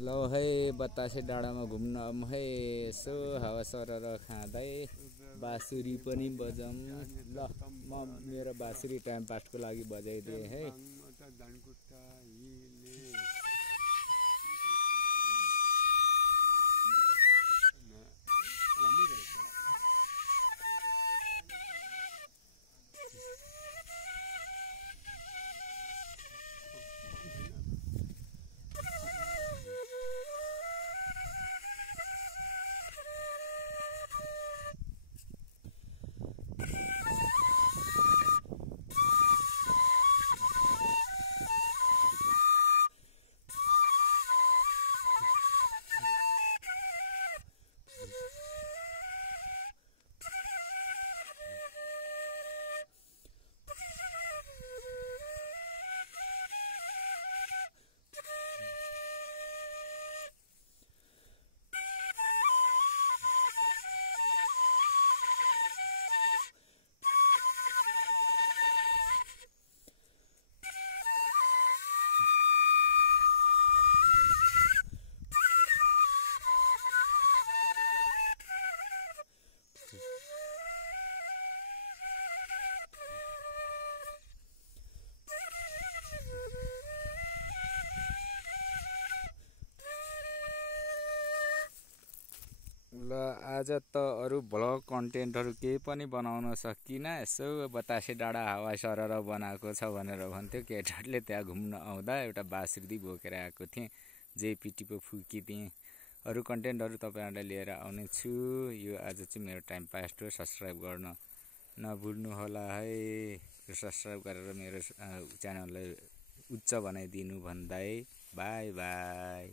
ल है बतासे डाँडामा घुम्न आउँ है यसो हावा सरर खाँदै बाँसुरी पनि बजाउँ। ल म मेरो बाँसुरी टाइम पासको लागि बजाइदिएँ है। ल आज त अरू भ्लग कन्टेन्टहरू केही पनि बनाउन सकिनँ। यसो बतासे डाँडा हावा सरर बनाएको छ भनेर भन्थ्यो केटाहरूले। त्यहाँ घुम्न आउँदा एउटा बाँसुरी बोकेर आएको थिएँ, जेपिटी पो फुकिदिएँ। अरू कन्टेन्टहरू तपाईँहरूलाई लिएर आउने छु। यो आज चाहिँ मेरो टाइम पास हो। सब्सक्राइब गर्न नभुल्नु होला है। सब्सक्राइब गरेर मेरो च्यानललाई उच्च बनाइदिनु भन्दै बाई बाई।